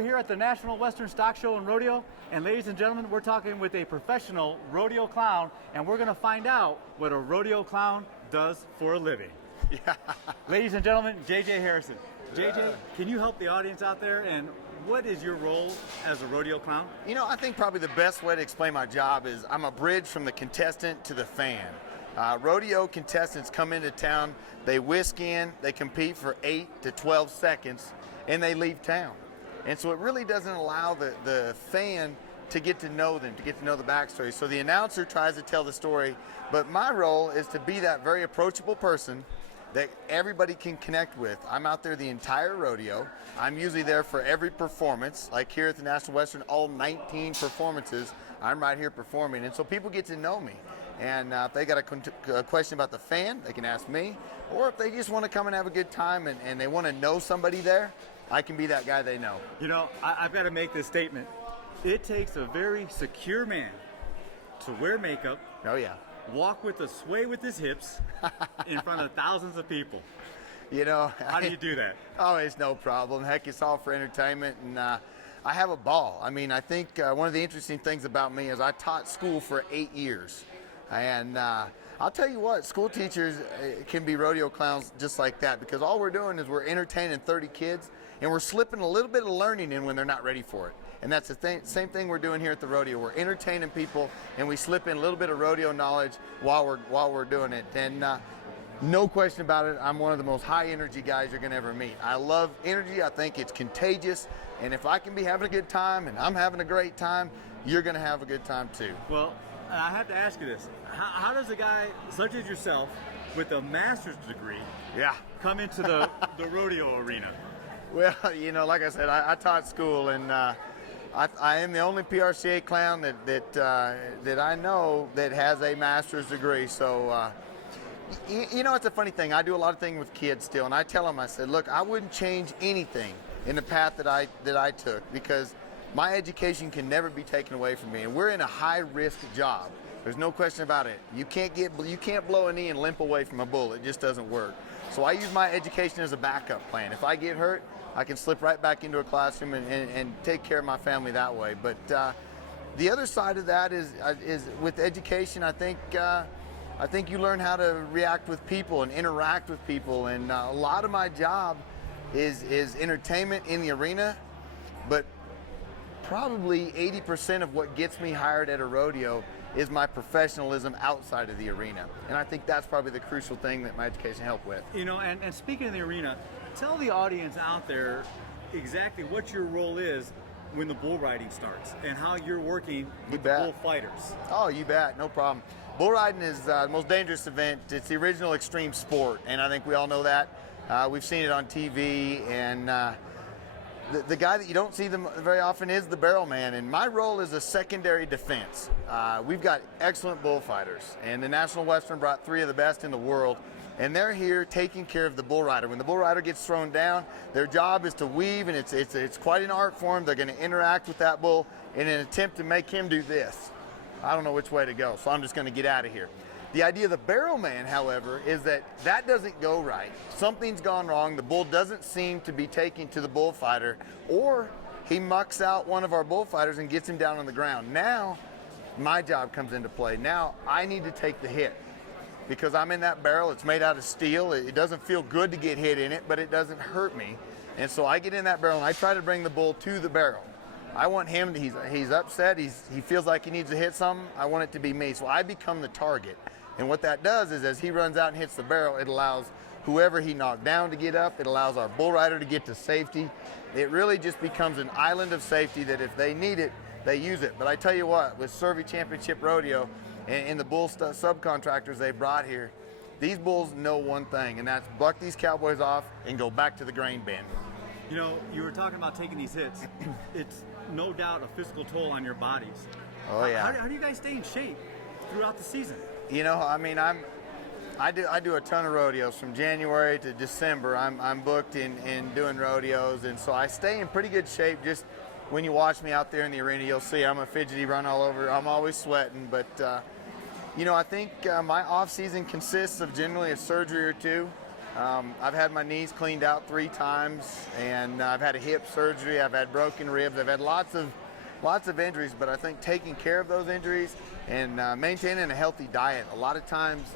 we're here at the National Western Stock Show and Rodeo, and ladies and gentlemen, we're talking with a professional rodeo clown, and we're gonna find out what a rodeo clown does for a living. Yeah. Ladies and gentlemen, JJ Harrison. JJ, can you help the audience out there, and what is your role as a rodeo clown? You know, I think probably the best way to explain my job is I'm a bridge from the contestant to the fan. Rodeo contestants come into town, they whisk in, they compete for 8 to 12 seconds, and they leave town. And so it really doesn't allow the fan to get to know them, to get to know the backstory. So the announcer tries to tell the story, but my role is to be that very approachable person that everybody can connect with. I'm out there the entire rodeo. I'm usually there for every performance. Like here at the National Western, all 19 performances, I'm right here performing. And so people get to know me. And if they got a question about the fan, they can ask me. Or if they just want to come and have a good time and they want to know somebody there, I can be that guy they know. You know, I've got to make this statement. It takes a very secure man to wear makeup. Oh yeah. Walk with a sway with his hips in front of thousands of people. You know, how do you do that? Oh, it's no problem. Heck, it's all for entertainment, and I have a ball. I mean, I think one of the interesting things about me is I taught school for 8 years, and I'll tell you what, school teachers can be rodeo clowns just like that, because all we're doing is we're entertaining 30 kids, and we're slipping a little bit of learning in when they're not ready for it. And that's the same thing we're doing here at the rodeo. We're entertaining people, and we slip in a little bit of rodeo knowledge while we're doing it. And no question about it, I'm one of the most high energy guys you're gonna ever meet. I love energy. I think it's contagious. And if I can be having a good time and I'm having a great time, you're gonna have a good time too. Well, I have to ask you this. How does a guy such as yourself with a master's degree come into the rodeo arena? Well, you know, like I said, I taught school, and I am the only PRCA clown that I know that has a master's degree. So, you know, it's a funny thing. I do a lot of things with kids still, and I tell them, I said, look, I wouldn't change anything in the path that I took, because my education can never be taken away from me, and we're in a high-risk job. There's no question about it. You can't blow a knee and limp away from a bull. It just doesn't work. So I use my education as a backup plan. If I get hurt, I can slip right back into a classroom and take care of my family that way. But the other side of that is with education, I think you learn how to react with people and interact with people. And a lot of my job is entertainment in the arena, but probably 80% of what gets me hired at a rodeo is my professionalism outside of the arena. And I think that's probably the crucial thing that my education helped with. You know, and speaking of the arena, tell the audience out there exactly what your role is when the bull riding starts and how you're working with the bull fighters. Oh, you bet, no problem. Bull riding is the most dangerous event. It's the original extreme sport, and I think we all know that. We've seen it on TV, and the guy that you don't see them very often is the barrel man, and my role is a secondary defense. We've got excellent bullfighters, and the National Western brought 3 of the best in the world, and they're here taking care of the bull rider. When the bull rider gets thrown down, their job is to weave, and it's quite an art form. They're going to interact with that bull in an attempt to make him do this. I don't know which way to go, so I'm just going to get out of here. The idea of the barrel man, however, is that doesn't go right. Something's gone wrong. The bull doesn't seem to be taking to the bullfighter, or he mucks out one of our bullfighters and gets him down on the ground. Now, my job comes into play. Now, I need to take the hit, because I'm in that barrel. It's made out of steel. It doesn't feel good to get hit in it, but it doesn't hurt me. And so I get in that barrel, and I try to bring the bull to the barrel. I want him to, he's upset. He feels like he needs to hit something. I want it to be me. So I become the target. And what that does is, as he runs out and hits the barrel, it allows whoever he knocked down to get up. It allows our bull rider to get to safety. It really just becomes an island of safety that if they need it, they use it. But I tell you what, with Survey Championship Rodeo and the bull subcontractors they brought here, these bulls know one thing, and that's buck these cowboys off and go back to the grain bin. You know, you were talking about taking these hits. It's no doubt a physical toll on your bodies. Oh yeah. How do you guys stay in shape throughout the season? You know, I mean, I do a ton of rodeos from January to December. I'm booked in doing rodeos, and so I stay in pretty good shape. Just when you watch me out there in the arena, you'll see I'm a fidgety, run all over. I'm always sweating, but you know, I think my off season consists of generally a surgery or two. I've had my knees cleaned out 3 times, and I've had a hip surgery. I've had broken ribs. I've had lots of injuries, but I think taking care of those injuries and maintaining a healthy diet. A lot of times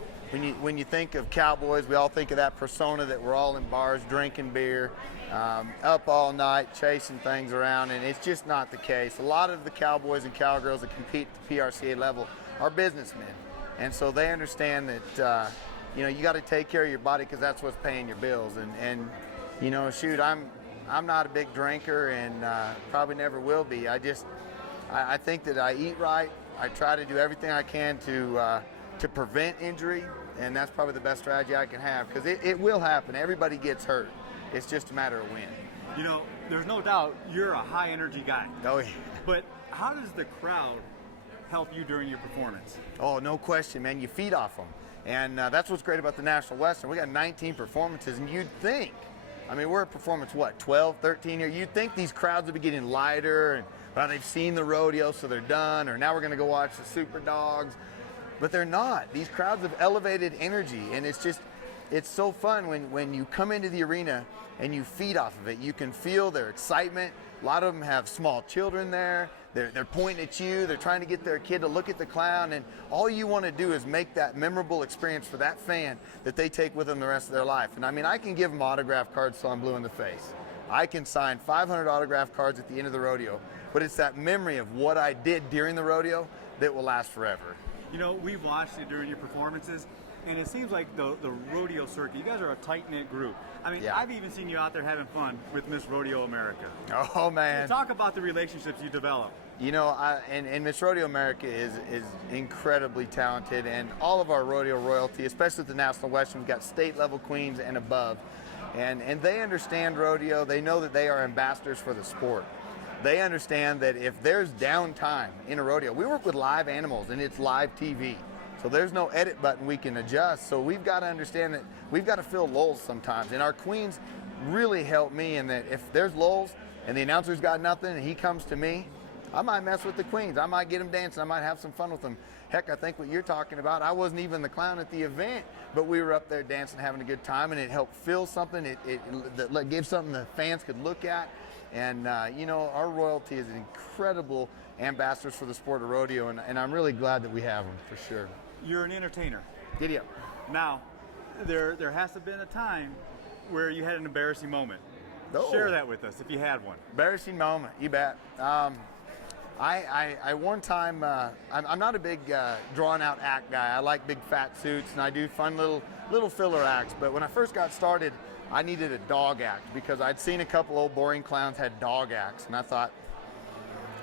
when you think of cowboys, we all think of that persona that we're all in bars drinking beer, up all night chasing things around, and it's just not the case. A lot of the cowboys and cowgirls that compete at the PRCA level are businessmen, and so they understand that you got to take care of your body because that's what's paying your bills. And shoot, I'm not a big drinker and probably never will be. I think that I eat right. I try to do everything I can to prevent injury, and that's probably the best strategy I can have, because it will happen. Everybody gets hurt. It's just a matter of when. There's no doubt you're a high energy guy. Oh yeah. But how does the crowd help you during your performance? Oh, no question, man. You feed off them. And that's what's great about the National Western. We got 19 performances, and you'd think, we're at performance, 12, 13 here. You'd think these crowds would be getting lighter, and well, they've seen the rodeo, so they're done, or now we're going to go watch the Super Dogs. But they're not. These crowds have elevated energy, and it's so fun when you come into the arena and you feed off of it. You can feel their excitement. A lot of them have small children there. They're pointing at you. They're trying to get their kid to look at the clown, and all you want to do is make that memorable experience for that fan that they take with them the rest of their life. And I can give them autograph cards till I'm blue in the face. I can sign 500 autograph cards at the end of the rodeo, but it's that memory of what I did during the rodeo that will last forever. We've watched it during your performances, and it seems like the rodeo circuit, you guys are a tight-knit group. Yeah. I've even seen you out there having fun with Miss Rodeo America. Oh, man. Talk about the relationships you develop. And Miss Rodeo America is incredibly talented, and all of our rodeo royalty, especially at the National Western, we've got state-level queens and above. And they understand rodeo. They know that they are ambassadors for the sport. They understand that if there's downtime in a rodeo, we work with live animals, and it's live TV. So there's no edit button we can adjust. So we've got to understand that we've got to fill lulls sometimes. And our queens really help me in that if there's lulls and the announcer's got nothing and he comes to me, I might mess with the queens. I might get them dancing. I might have some fun with them. Heck, I think what you're talking about, I wasn't even the clown at the event, but we were up there dancing, having a good time, and it helped fill something. It gave something the fans could look at. And, our royalty is incredible ambassadors for the sport of rodeo, and I'm really glad that we have them, for sure. You're an entertainer. Giddy up. Now, there has to have been a time where you had an embarrassing moment. Oh. Share that with us if you had one. Embarrassing moment, you bet. I one time, I'm not a big drawn out act guy. I like big fat suits, and I do fun little filler acts. But when I first got started, I needed a dog act because I'd seen a couple old boring clowns had dog acts, and I thought,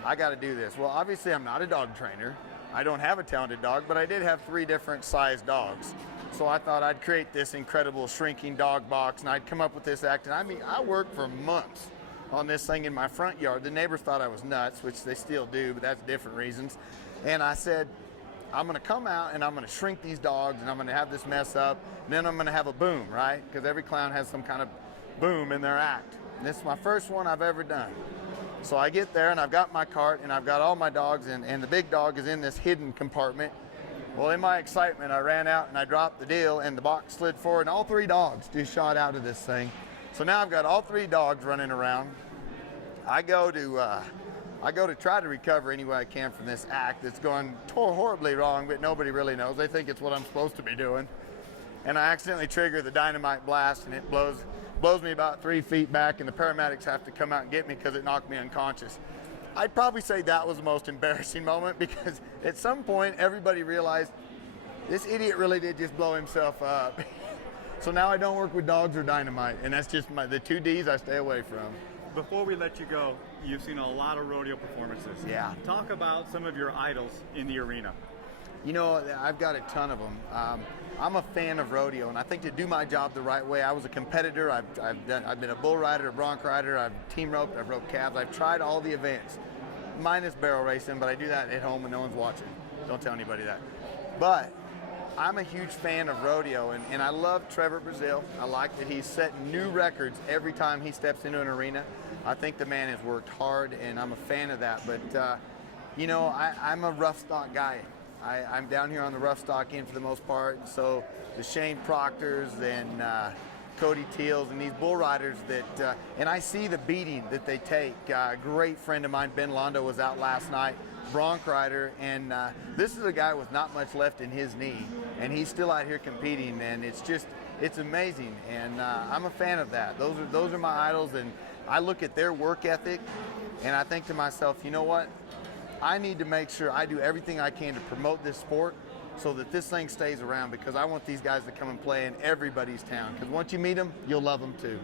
I got to do this. Well, obviously I'm not a dog trainer. I don't have a talented dog, but I did have 3 different sized dogs. So I thought I'd create this incredible shrinking dog box, and I'd come up with this act. And I worked for months on this thing in my front yard. The neighbors thought I was nuts, which they still do, but that's different reasons. And I said, I'm going to come out and I'm going to shrink these dogs, and I'm going to have this mess up, and then I'm going to have a boom, right? Because every clown has some kind of boom in their act. And this is my first one I've ever done. So I get there, and I've got my cart, and I've got all my dogs, and the big dog is in this hidden compartment. Well, in my excitement, I ran out and I dropped the deal, and the box slid forward, and all 3 dogs just shot out of this thing. So now I've got all 3 dogs running around. I go to try to recover any way I can from this act that's going horribly wrong, but nobody really knows. They think it's what I'm supposed to be doing. And I accidentally trigger the dynamite blast, and it blows me about 3 feet back, and the paramedics have to come out and get me because it knocked me unconscious. I'd probably say that was the most embarrassing moment, because at some point everybody realized this idiot really did just blow himself up. So now I don't work with dogs or dynamite, and that's just the 2 Ds I stay away from. Before we let you go, you've seen a lot of rodeo performances. Yeah. Talk about some of your idols in the arena. I've got a ton of them. I'm a fan of rodeo, and I think to do my job the right way, I was a competitor. I've been a bull rider, a bronc rider. I've team roped, I've roped calves. I've tried all the events, minus barrel racing, but I do that at home when no one's watching. Don't tell anybody that. But I'm a huge fan of rodeo, and I love Trevor Brazil. I like that he's setting new records every time he steps into an arena. I think the man has worked hard, and I'm a fan of that. But, I'm a rough stock guy. I'm down here on the rough stock end for the most part. So the Shane Proctors and Cody Teals, and these bull riders that, and I see the beating that they take. A great friend of mine, Ben Londo, was out last night, bronc rider, and this is a guy with not much left in his knee, and he's still out here competing, and it's amazing, and I'm a fan of that. Those are my idols, and I look at their work ethic, and I think to myself, you know what? I need to make sure I do everything I can to promote this sport so that this thing stays around, because I want these guys to come and play in everybody's town, because once you meet them, you'll love them too.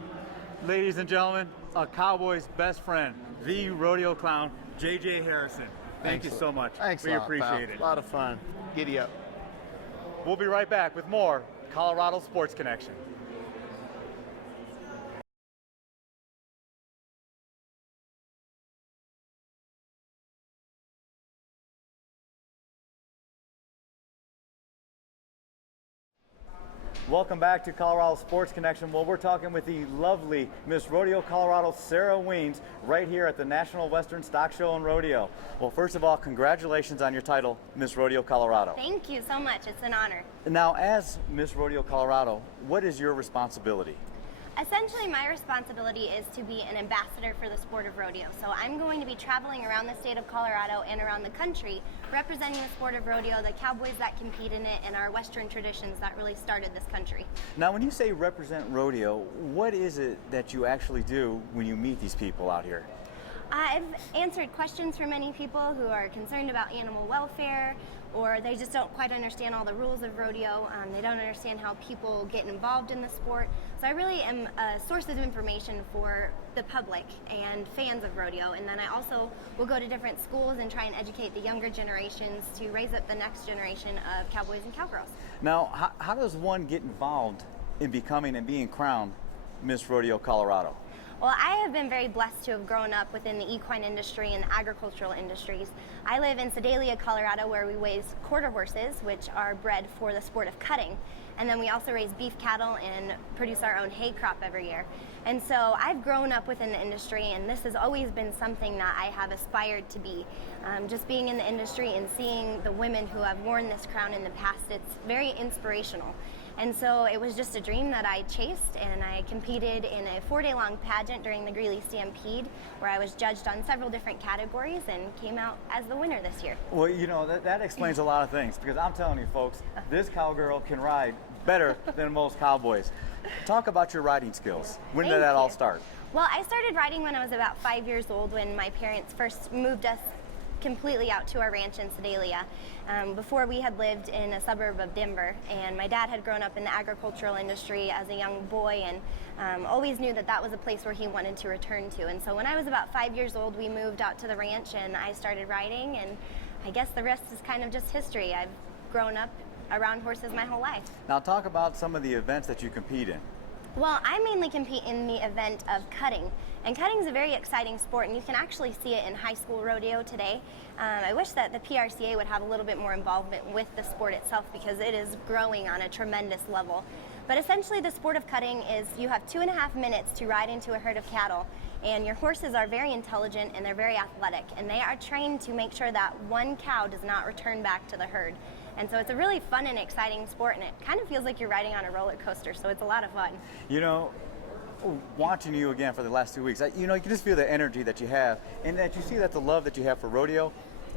Ladies and gentlemen, a cowboy's best friend, the rodeo clown, J.J. Harrison. Thank you so much. Thanks We a lot, appreciate pal. it. A lot of fun. Giddy up. We'll be right back with more Colorado Sports Connection. Welcome back to Colorado Sports Connection. Well, we're talking with the lovely Miss Rodeo Colorado, Sarah Weems, right here at the National Western Stock Show and Rodeo. Well, first of all, congratulations on your title, Miss Rodeo Colorado. Thank you so much. It's an honor. Now, as Miss Rodeo Colorado, what is your responsibility? Essentially, my responsibility is to be an ambassador for the sport of rodeo. So I'm going to be traveling around the state of Colorado and around the country, representing the sport of rodeo, the cowboys that compete in it, and our Western traditions that really started this country. Now, when you say represent rodeo, what is it that you actually do when you meet these people out here? I've answered questions from many people who are concerned about animal welfare, or they just don't quite understand all the rules of rodeo. They don't understand how people get involved in the sport. So I really am a source of information for the public and fans of rodeo. And then I also will go to different schools and try and educate the younger generations to raise up the next generation of cowboys and cowgirls. Now, how does one get involved in becoming and being crowned Miss Rodeo Colorado? Well, I have been very blessed to have grown up within the equine industry and the agricultural industries. I live in Sedalia, Colorado, where we raise quarter horses, which are bred for the sport of cutting. And then we also raise beef cattle and produce our own hay crop every year. And so I've grown up within the industry, and this has always been something that I have aspired to be. Just being in the industry and seeing the women who have worn this crown in the past, it's very inspirational. And so it was just a dream that I chased, and I competed in a 4-day-long pageant during the Greeley Stampede, where I was judged on several different categories and came out as the winner this year. Well, you know, that explains a lot of things, because I'm telling you folks, this cowgirl can ride better than most cowboys. Talk about your riding skills. When did that all start? Well, I started riding when I was about 5 years old, when my parents first moved us completely out to our ranch in Sedalia. Before, we had lived in a suburb of Denver, and my dad had grown up in the agricultural industry as a young boy, and always knew that that was a place where he wanted to return to. And so when I was about 5 years old, we moved out to the ranch and I started riding, and I guess the rest is kind of just history. I've grown up around horses my whole life. Now talk about some of the events that you compete in. Well, I mainly compete in the event of cutting, and cutting is a very exciting sport, and you can actually see it in high school rodeo today. I wish that the PRCA would have a little bit more involvement with the sport itself, because it is growing on a tremendous level. But essentially, the sport of cutting is you have 2.5 minutes to ride into a herd of cattle, and your horses are very intelligent and they're very athletic, and they are trained to make sure that one cow does not return back to the herd. And so it's a really fun and exciting sport, and it kind of feels like you're riding on a roller coaster, so it's a lot of fun. You know, watching you again for the last 2 weeks, you know, you can just feel the energy that you have, and that you see that the love that you have for rodeo,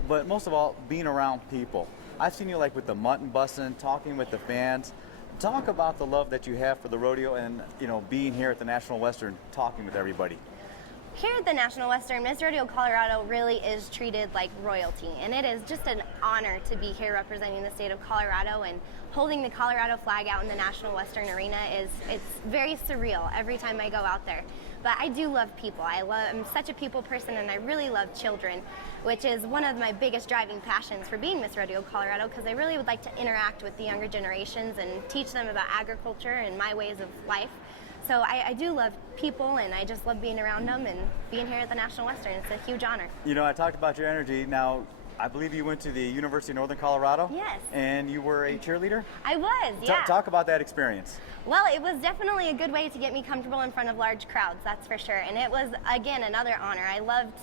but most of all, being around people. I've seen you like with the mutton busting, talking with the fans. Talk about the love that you have for the rodeo and, you know, being here at the National Western, talking with everybody. Here at the National Western, Miss Rodeo Colorado really is treated like royalty, and it is just an honor to be here representing the state of Colorado, and holding the Colorado flag out in the National Western Arena it's very surreal every time I go out there. But I do love people. I'm such a people person, and I really love children, which is one of my biggest driving passions for being Miss Rodeo Colorado, because I really would like to interact with the younger generations and teach them about agriculture and my ways of life. So I do love people, and I just love being around them, and being here at the National Western. It's a huge honor. You know, I talked about your energy. Now, I believe you went to the University of Northern Colorado. Yes. And you were a cheerleader? I was, yeah. Talk about that experience. Well, it was definitely a good way to get me comfortable in front of large crowds, that's for sure. And it was, again, another honor. I loved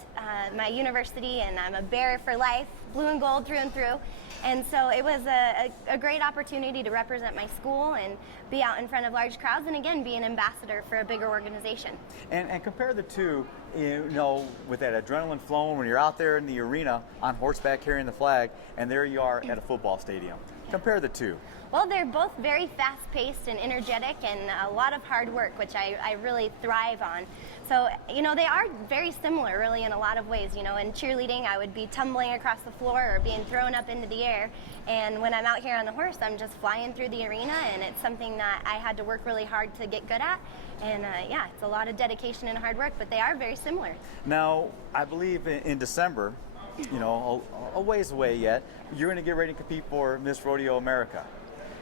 my university, and I'm a Bear for life, blue and gold through and through. And so it was a great opportunity to represent my school and be out in front of large crowds, and again, be an ambassador for a bigger organization. And compare the two, you know, with that adrenaline flowing when you're out there in the arena on horseback carrying the flag, and there you are at a football stadium. Compare the two. Well, they're both very fast-paced and energetic, and a lot of hard work, which I really thrive on. So, you know, they are very similar, really, in a lot of ways. You know, in cheerleading, I would be tumbling across the floor or being thrown up into the air. And when I'm out here on the horse, I'm just flying through the arena, and it's something that I had to work really hard to get good at. And yeah, it's a lot of dedication and hard work, but they are very similar. Now, I believe in December, you know, a ways away yet, you're going to get ready to compete for Miss Rodeo America.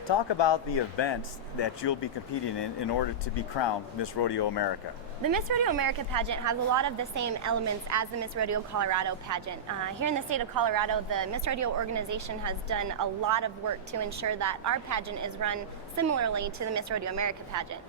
Talk about the events that you'll be competing in order to be crowned Miss Rodeo America. The Miss Rodeo America pageant has a lot of the same elements as the Miss Rodeo Colorado pageant. Here in the state of Colorado, the Miss Rodeo organization has done a lot of work to ensure that our pageant is run similarly to the Miss Rodeo America pageant.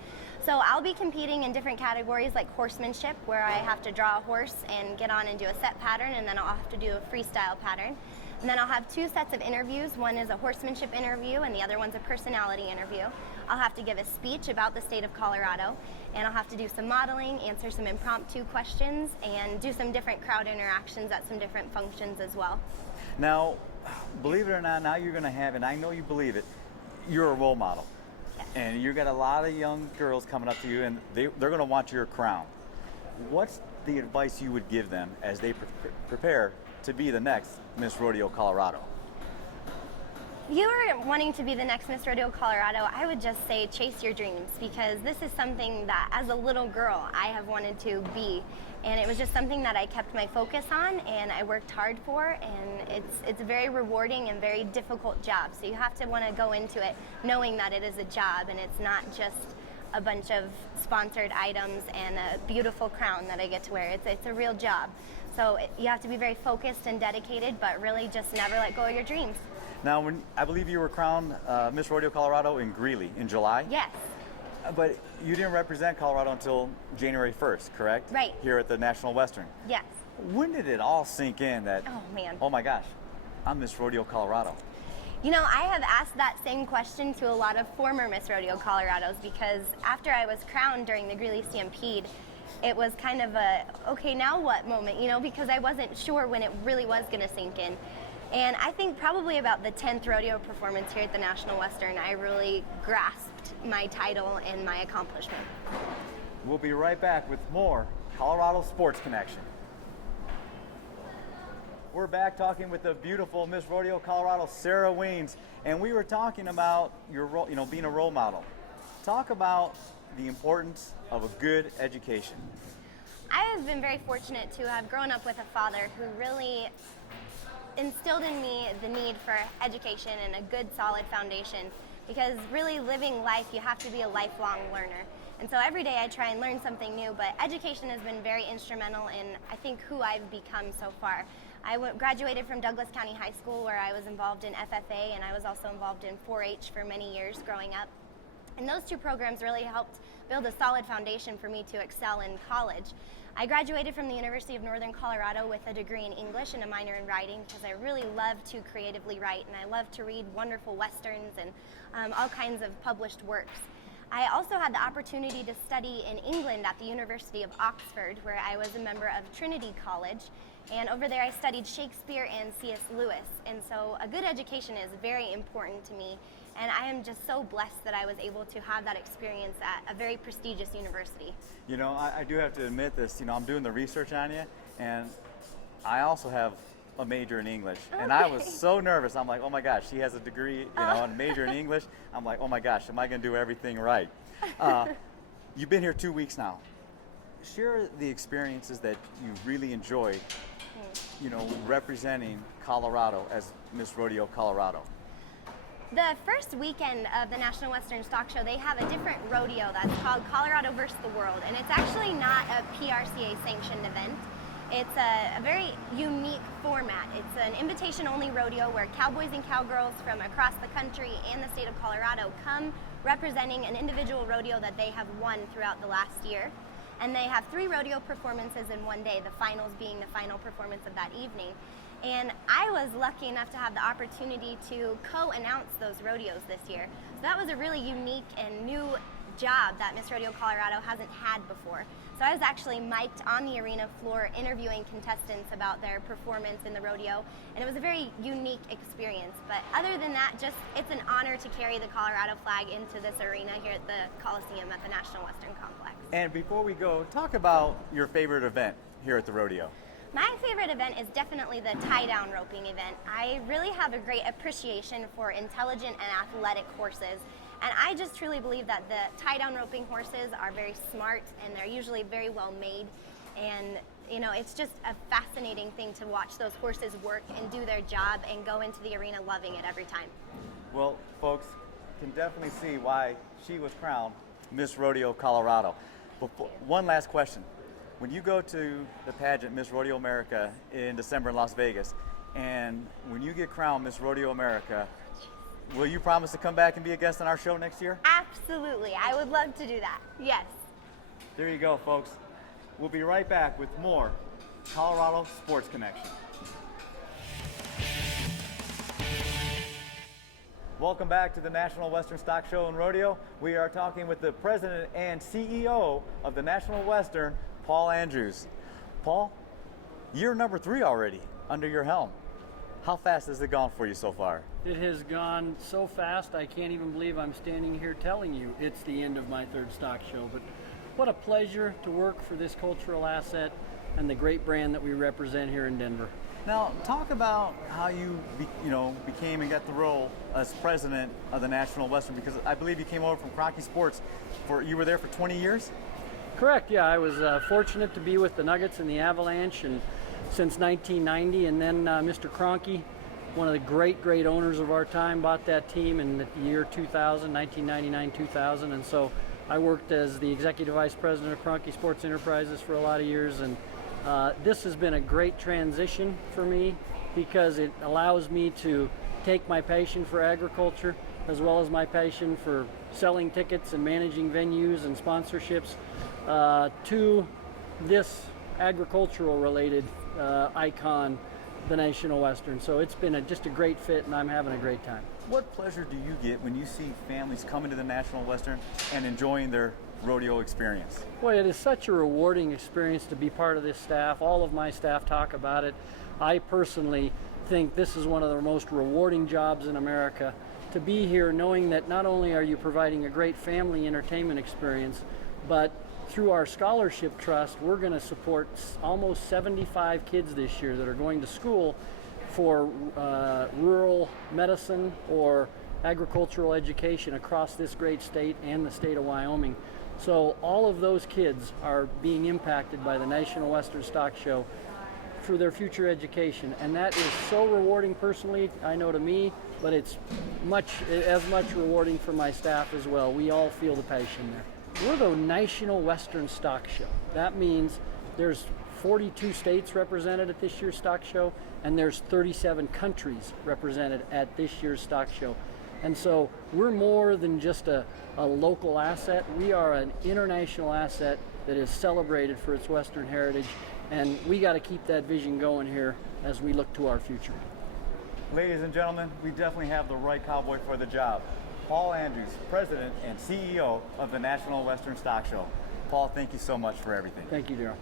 So I'll be competing in different categories like horsemanship, where I have to draw a horse and get on and do a set pattern, and then I'll have to do a freestyle pattern. And then I'll have two sets of interviews. One is a horsemanship interview, and the other one's a personality interview. I'll have to give a speech about the state of Colorado, and I'll have to do some modeling, answer some impromptu questions, and do some different crowd interactions at some different functions as well. Now, believe it or not, now you're going to have, and I know you believe it, you're a role model. Yes. And you got a lot of young girls coming up to you, and they're going to want your crown. What's the advice you would give them as they prepare to be the next Miss Rodeo Colorado? If you are wanting to be the next Miss Rodeo Colorado, I would just say chase your dreams, because this is something that as a little girl I have wanted to be, and it was just something that I kept my focus on and I worked hard for, and it's a very rewarding and very difficult job. So you have to want to go into it knowing that it is a job and it's not just a bunch of sponsored items and a beautiful crown that I get to wear. It's a real job. So you have to be very focused and dedicated, but really just never let go of your dreams. Now, when I believe you were crowned Miss Rodeo Colorado in Greeley in July. Yes. But you didn't represent Colorado until January 1st, correct? Right. Here at the National Western. Yes. When did it all sink in that, Oh man. oh my gosh, I'm Miss Rodeo Colorado? You know, I have asked that same question to a lot of former Miss Rodeo Colorados, because after I was crowned during the Greeley Stampede, it was kind of a, okay, now what moment, you know, because I wasn't sure when it really was going to sink in. And I think probably about the 10th rodeo performance here at the National Western, I really grasped my title and my accomplishment. We'll be right back with more Colorado Sports Connection. We're back talking with the beautiful Miss Rodeo Colorado, Sarah Weens, and we were talking about your role, you know, being a role model. Talk about the importance of a good education. I have been very fortunate to have grown up with a father who really instilled in me the need for education and a good, solid foundation, because really living life, you have to be a lifelong learner. And so every day I try and learn something new, but education has been very instrumental in, I think, who I've become so far. I graduated from Douglas County High School, where I was involved in FFA, and I was also involved in 4-H for many years growing up. And those two programs really helped build a solid foundation for me to excel in college. I graduated from the University of Northern Colorado with a degree in English and a minor in writing, because I really love to creatively write, and I love to read wonderful westerns and all kinds of published works. I also had the opportunity to study in England at the University of Oxford, where I was a member of Trinity College. And over there I studied Shakespeare and C.S. Lewis. And so a good education is very important to me. And I am just so blessed that I was able to have that experience at a very prestigious university. You know, I do have to admit this, you know, I'm doing the research on you, and I also have a major in English. And I was so nervous. I'm like, oh my gosh, she has a degree, you know, and a major in English. I'm like, oh my gosh, am I going to do everything right? You've been here 2 weeks now. Share the experiences that you really enjoyed, you know, representing Colorado as Miss Rodeo Colorado. The first weekend of the National Western Stock Show, they have a different rodeo that's called Colorado versus the World, and it's actually not a PRCA sanctioned event. It's a very unique format. It's an invitation-only rodeo where cowboys and cowgirls from across the country and the state of Colorado come representing an individual rodeo that they have won throughout the last year. And they have 3 rodeo performances in one day, the finals being the final performance of that evening. And I was lucky enough to have the opportunity to co-announce those rodeos this year. So that was a really unique and new job that Miss Rodeo Colorado hasn't had before. So I was actually mic'd on the arena floor interviewing contestants about their performance in the rodeo, and it was a very unique experience. But other than that, it's an honor to carry the Colorado flag into this arena here at the Coliseum at the National Western Complex. And before we go, talk about your favorite event here at the rodeo. My favorite event is definitely the tie-down roping event. I really have a great appreciation for intelligent and athletic horses. And I just truly believe that the tie-down roping horses are very smart and they're usually very well made. And you know, it's just a fascinating thing to watch those horses work and do their job and go into the arena loving it every time. Well, folks can definitely see why she was crowned Miss Rodeo Colorado. But one last question. When you go to the pageant Miss Rodeo America in December in Las Vegas, and when you get crowned Miss Rodeo America, will you promise to come back and be a guest on our show next year? Absolutely. I would love to do that. Yes. There you go, folks. We'll be right back with more Colorado Sports Connection. Welcome back to the National Western Stock Show and Rodeo. We are talking with the president and CEO of the National Western, Paul Andrews. Paul, year number 3 already under your helm. How fast has it gone for you so far? It has gone so fast, I can't even believe I'm standing here telling you it's the end of my 3rd stock show. But what a pleasure to work for this cultural asset and the great brand that we represent here in Denver. Now, talk about how you became and got the role as president of the National Western, because I believe you came over from Crocky Sports. You were there for 20 years? Correct, yeah. I was fortunate to be with the Nuggets and the Avalanche and since 1990, and then Mr. Kroenke, one of the great owners of our time, bought that team in the year 2000, 1999-2000, and so I worked as the executive vice president of Kroenke Sports Enterprises for a lot of years, and this has been a great transition for me because it allows me to take my passion for agriculture as well as my passion for selling tickets and managing venues and sponsorships to this agricultural related icon, the National Western. So it's been just a great fit, and I'm having a great time. What pleasure do you get when you see families coming to the National Western and enjoying their rodeo experience? Boy, it is such a rewarding experience to be part of this staff. All of my staff talk about it. I personally think this is one of the most rewarding jobs in America, to be here knowing that not only are you providing a great family entertainment experience, but through our scholarship trust, we're going to support almost 75 kids this year that are going to school for rural medicine or agricultural education across this great state and the state of Wyoming. So all of those kids are being impacted by the National Western Stock Show for their future education, and that is so rewarding personally, I know, to me, but it's as much rewarding for my staff as well. We all feel the passion there. We're the National Western Stock Show. That means there's 42 states represented at this year's stock show, and there's 37 countries represented at this year's stock show. And so we're more than just a local asset. We are an international asset that is celebrated for its Western heritage, and we got to keep that vision going here as we look to our future. Ladies and gentlemen, we definitely have the right cowboy for the job. Paul Andrews, President and CEO of the National Western Stock Show. Paul, thank you so much for everything. Thank you, Daryl.